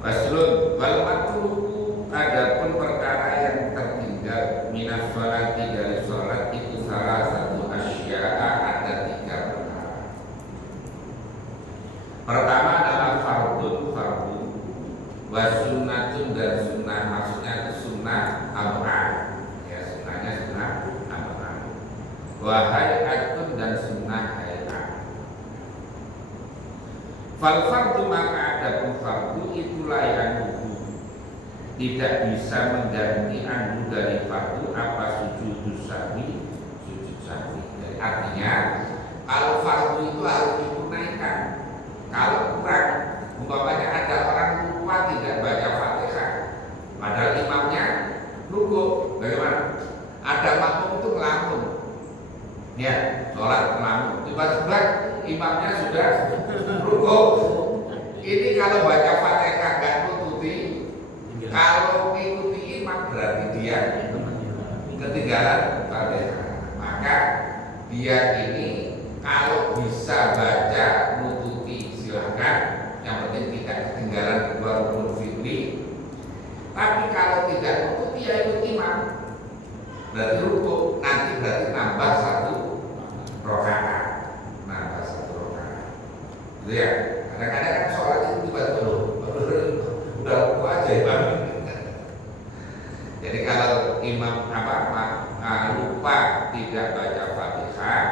Waslun wal makruh, adapun perkara yang tertinggal minas sholati dari sholat itu salah satu asya'a, ada 3 perkara. Pertama adalah fardun, fardu, wasunnatun dan sunnah, maksudnya itu sunnah ab'ad, ya sunnahnya sunnah ab'ad, wahayatun dan sunnah hayat. Fal fardu, maka adapun fardu itulah yang tidak bisa mengganti anhu dari fardu apa sujud sahwi, sujud sahwi. Artinya kalau fardu itu harus ditunaikan. Kalau kurang, umpamanya ada orang lupa tidak baca Fatihah, padahal imamnya rukuk, bagaimana? Ada makmum itu ngelamun, ya, sholat ngelamun, tiba-tiba imamnya sudah rukuk. Ini kalau baca Fatihah nggak nututi, kalau mengikuti imam berarti dia ketinggalan Fatihah. Maka dia ini kalau bisa baca nututi silahkan, yang penting tidak ketinggalan 2 rukun fi'li. Tapi kalau tidak nututi ya ikut imam, berarti rukuk, nanti berarti nambah 1 rakaat, nambah 1 rakaat. Gitu ya. Kadang-kadang kan sholat itu tiba-tiba udah rukuk aja imam. Jadi kalau imam lupa tidak baca Fatihah,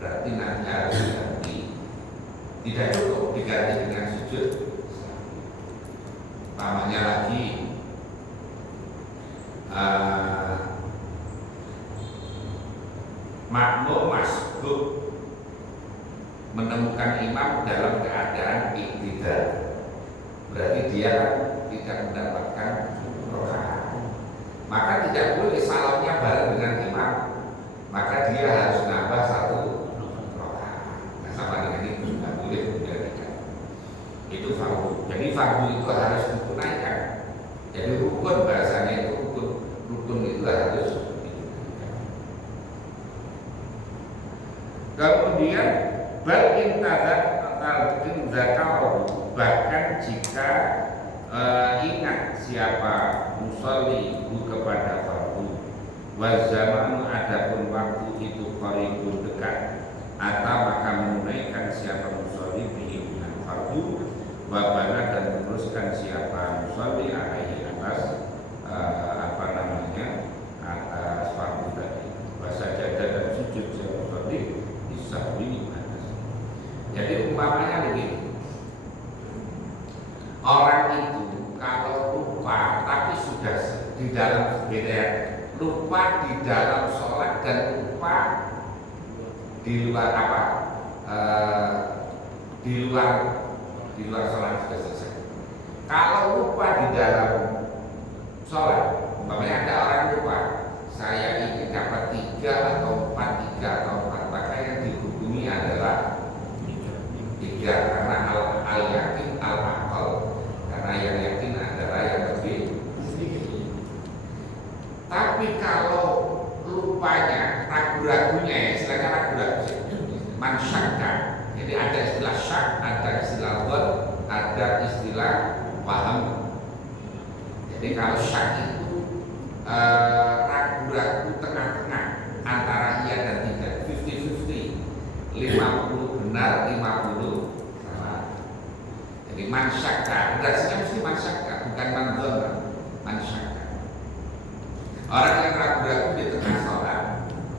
berarti nanti harus diganti. Tidak cukup diganti dengan sujud. Namanya lagi makmum masbuk menemukan imam dalam keadaan iktidal, berarti dia tidak mendapatkan rakaat. Maka tidak boleh salamnya bareng dengan imam, maka dia harus nambah 1 rakaat. Nah, sama dengan itu tidak boleh menjadikan itu fardu. Jadi fardu itu harus ditunaikan. Jadi rukun, bahasanya itu rukun itu harus ditunaikan. Kemudian bal intazat zakar, bahkan jika ingat siapa musalli kepada fardu, wa zaman adapun waktu itu qaribun dekat, atau maka menunaikan siapa musalli bihi dengan fardu, wa bana dan meneruskan siapa musalli alaihi atas atas fardu tadi, wa sajadah dan sujud siapa musalli disahwi atas. Jadi umpamanya begini, orang itu kalau lupa tapi sudah di dalam lupa di dalam sholat dan lupa di luar di luar sholat sudah selesai. Kalau lupa di dalam sholat, umpamanya ada orang lupa, saya ini dapat 3 atau 4, 3 atau 4, maka yang dihukumi adalah 3, karena al yakin al akal, karena yang yakin adalah yang lebih sedikit. Tapi kalau lupanya, ragu-ragunya, ya istilahnya ragu-ragu, mansyakka. Jadi ada istilah syak, ada istilah dhon, ada istilah paham. Jadi kalau syak itu ragu-ragu tengah-tengah antara iya dan tidak, 50-50, 50 benar, 50 salah. Jadi mansyakka, redaksinya mesti mansyakka, bukan mandzon, mansyakka. Orang yang ragu-ragu di tengah sholat,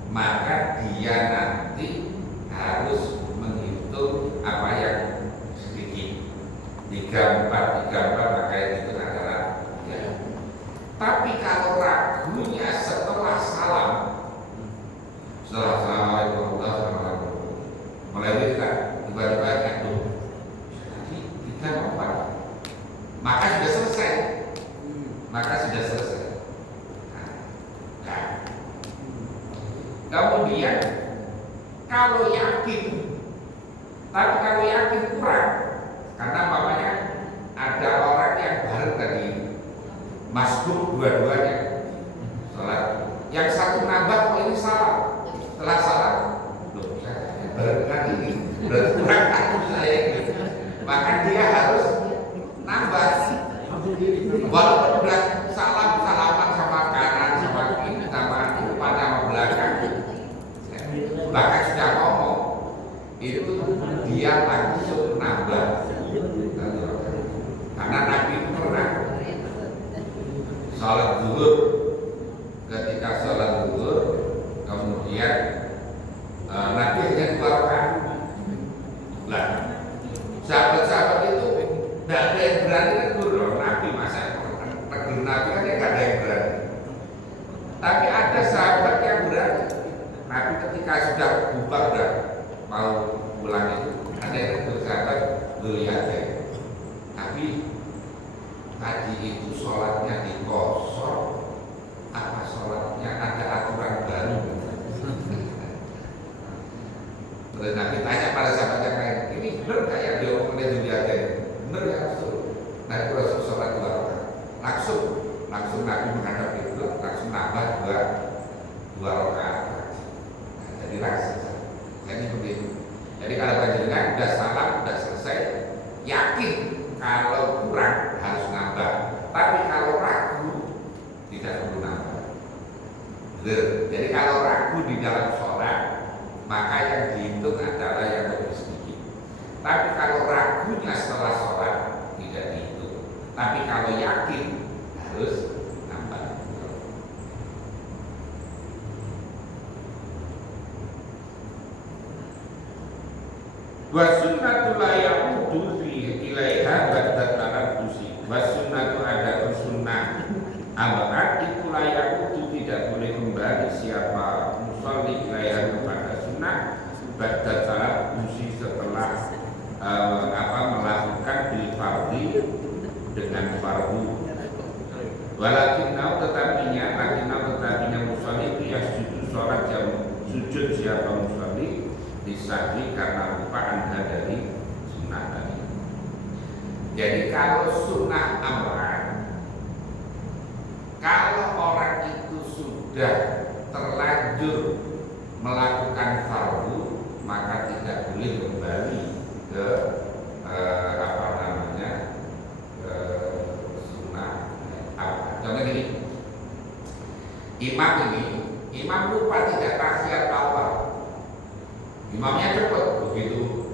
maka dia nanti harus menghitung apa yang sedikit, 3, 4, maka itu adalah ya. Tapi kalau ragunya setelah salam, setelah assalamualaikum warahmatullahi wabarakatuh, mulai kita tiba-tiba jatuh, jadi 3 4, maka sudah selesai, Kemudian kalau yakin, tapi kalau yakin kurang, karena mamanya ada orang yang bareng tadi masbuk dua-duanya sholat, yang satu nambah, oh ini salah, setelah salah, loh saya bareng dengan ini berarti kurang aku saya, maka dia harus nambah. Walaupun udah salaman sama kanan, sama kiri, sama depan, sama belakang, bahkan sudah ngomong, itu dia langsung nambah. Karena Nabi itu pernah sholat zuhur, ketika sholat zuhur, kemudian Nabi hanya 2 rakaat. Lah, sahabat-sahabat itu tidak ada yang berani negur loh Nabi, masa negur Nabi kan ya nggak ada yang berani. Tapi ada sahabat yang berani. Nabi ketika sudah bubar udah mau pulang itu, ada yang negur sahabat, lihat ya. Tapi tadi itu sholatnya dikosor, apa sholatnya ada aturan baru? Terus Nabi tanya pada sahabat yang lain, ini benar nggak yang diomongin dilihatnya? Benar ya Rasul? Nah itu Rasul sholat 2 rakaat. Langsung Nabi menghadap itu, langsung nambah 2 rakaat. Nah, jadi langsung. Jadi begitu. Jadi kalau panjenengan udah salam, udah selesai, yakin kalau kurang harus nambah. Tapi kalau ragu tidak perlu nambah. Jadi kalau ragu di dalam sholat, maka yang dihitung adalah yang lebih sedikit. Tapi kalau ragunya setelah sholat tidak dihitung. Tapi kalau yakin harus nambah. Wa sunnatu la yaqudu fi ilaiha ba'da talabbusi. Wa sunnatu ada sunnah. Abaat itu la yaqudu tidak boleh kembali siapa musolli ilaiha kepada sunnah ba'da talabbusi setelah melakukan bil fardhi dengan fardu. Walakinnau tetapinya musolli itu ya sholat jam sujud siapa musolli disahih karena lupa anda dari sunnah tadi. Jadi kalau sunnah amran, kalau orang itu sudah terlanjur melakukan fardu, maka tidak boleh kembali ke sunnah. Contoh gini, imam lupa tidak tahiyat awal. Imamnya cepat begitu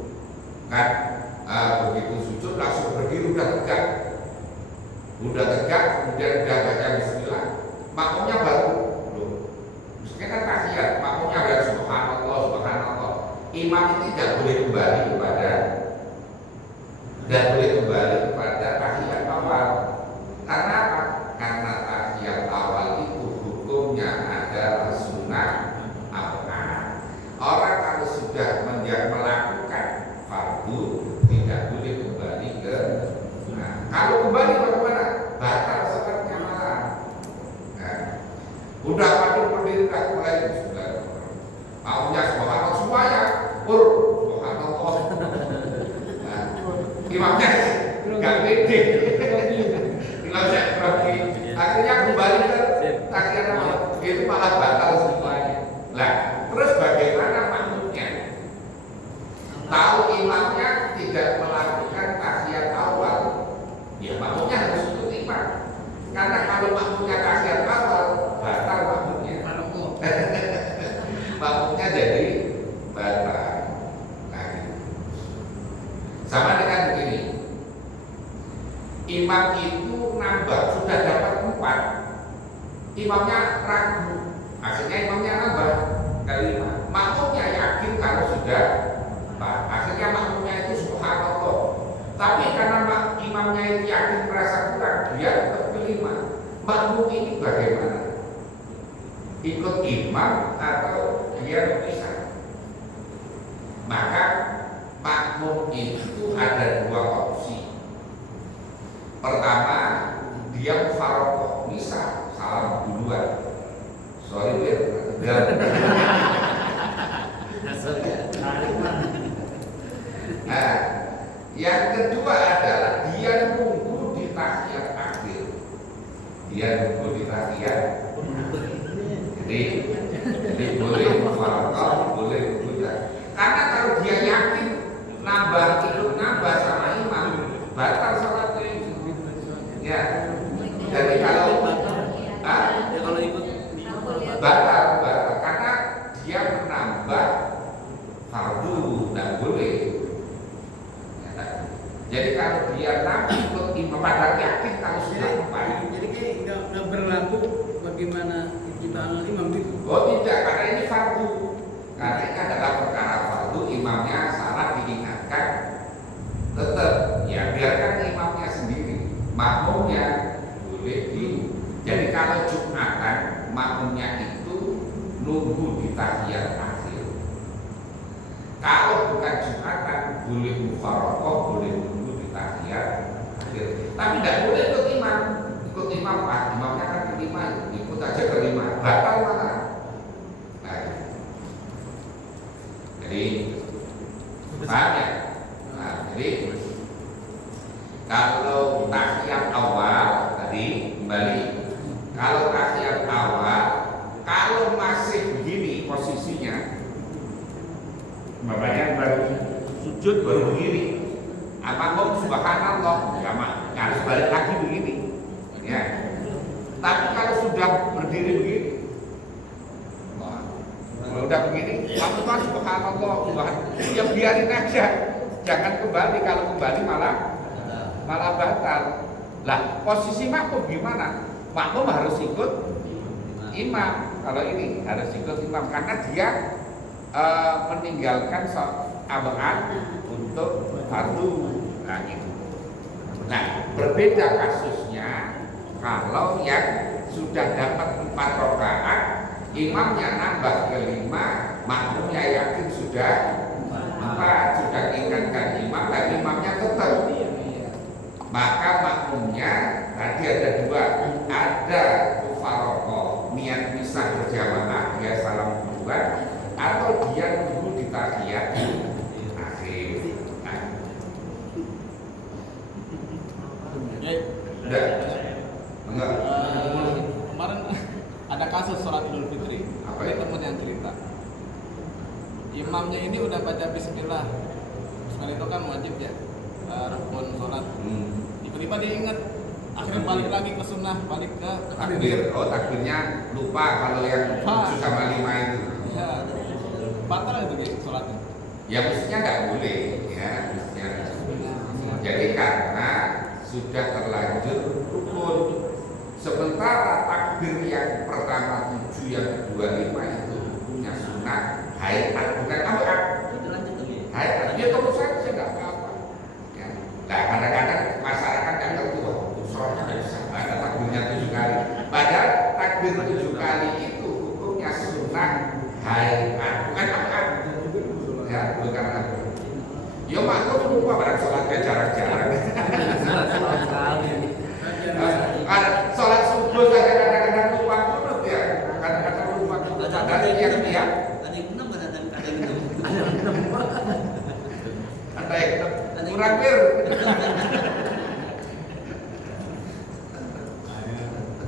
kan, begitu sujud langsung berdiri udah tegak, kemudian udah baca bismillah, makmumnya baru loh. Misalnya kan tahiyat, makmumnya baru subhanallah. Imam itu tidak boleh kembali kepada tahiyat awal. Karena apa? Karena tahiyat awal itu hukumnya adalah sunnah. Orang kalau sudah melakukan fardu tidak boleh kembali ke kalau kembali bagaimana? Batal sholatnya malah. Udah padu berdiri udah mulai sudah maunya subhanallah semuanya subhanallah. Imamnya nggak pede, imamnya grogi. Akhirnya kembali ke tahiyat awal itu malah batal semuanya. Lah terus bagaimana makmumnya? Tahu imamnya tidak melakukan tahiyat awal, ya makmumnya harus ikut imam. Karena kalau makmumnya tahiyat awal, batal makmumnya. Makmumnya jadi batal. Nah, gitu. Sama dengan begini, imam itu nambah sudah dapat 4, imamnya ragu, akhirnya imamnya nambah kelima. Makmumnya yakin kalau sudah 4, akhirnya makmumnya itu subhanallah. Tapi karena imamnya itu yakin merasa kurang, dia tetap kelima. Makmum ini bagaimana? Ikut imam atau dia berpisah? Maka makmum itu ada 2 opsi. Pertama, dia mufarokoh, misal salam duluan. Sorry ya. Nah, yang kedua adalah dia nunggu di tahiyat akhir. Jadi boleh mufarokoh, boleh tidak. Karena kalau dia yakin nambah sama imam, batal sholatnya itu. Ya. Jadi kalau ya kalau ikut batal karena dia menambah fardu dan boleh. Ya, jadi kalau dia nambah ikut imam padahal yakin kalau sudah empat. jadi nggak berlaku bagaimana kita imam itu. Oh tidak, karena ini fardu. Karena ini adalah perkara fardu, imamnya salah diingatkan, tetap ya biarkan imamnya sendiri, makmumnya boleh di. Jadi kalau Jumatan makmumnya itu nunggu di tahiyat akhir. Kalau bukan Jumatan boleh mufaraqah, boleh nunggu di tahiyat akhir. Tapi tidak boleh ikut imam Pak, imamnya kan kelima, ikut aja kelima, batal malah. Nah, jadi paham ya? Nah, jadi kalau tahiyat awal tadi kembali, kalau tahiyat awal, kalau masih begini posisinya, bapaknya baru sujud baru begini, apa kok subhanallah, nggak harus balik lagi begini, ya. Tapi kalau sudah berdiri begini, kalau udah begini, kamu kan subhanallah, ya biarin aja, jangan kembali. Kalau kembali malah batal. Lah posisi makmum gimana? Makmum harus ikut imam. Kalau ini harus ikut imam karena dia meninggalkan abad untuk fardu. Nah itu. Nah berbeda kasusnya kalau yang sudah dapat 4 rakaat, imamnya nambah ke 5, makmumnya yakin sudah 4, sudah ingatkan imam, tapi imamnya tetap. Maka makmumnya tadi ada 2, ada mufaraqah, niat misah berjamaah, dia salam duluan, atau dia nunggu di tahiyat akhir. Enggak. Kemarin ada kasus sholat Idul Fitri. Apa Ini itu? teman yang cerita. Imamnya ini udah baca Bismillah. Bismillah itu kan wajib ya, rukun sholat. Tiba-tiba dia ingat, akhirnya balik lagi ke sunnah, balik ke Takbir. Oh takbirnya lupa kalau yang 7 sama 5 itu. Ya, batal itu guys sholatnya. Ya mestinya nggak boleh, ya mestinya nggak boleh. Jadi karena sudah terlanjur rukun. Sementara takbir yang pertama 7, yang kedua 5 itu punya sunnah hayat, bukan abad. Hayat, ya terus saja nggak apa-apa. Ya. Nah kadang-kadang masyarakat yang ngerti, wah sholatnya nggak bisa, ada takbirnya 7 kali. Padahal takbir 7 kali itu hukumnya sunnah hayat, bukan abad. Ya, bukan abad. Ya maklum lupa pada sholatnya jarang-jarang. Sholat subuh saya kadang-kadang lupa menurut ya, kadang-kadang lupa. Ada yang tiap, ada yang 6, ada yang 6. ada yang kurang bir.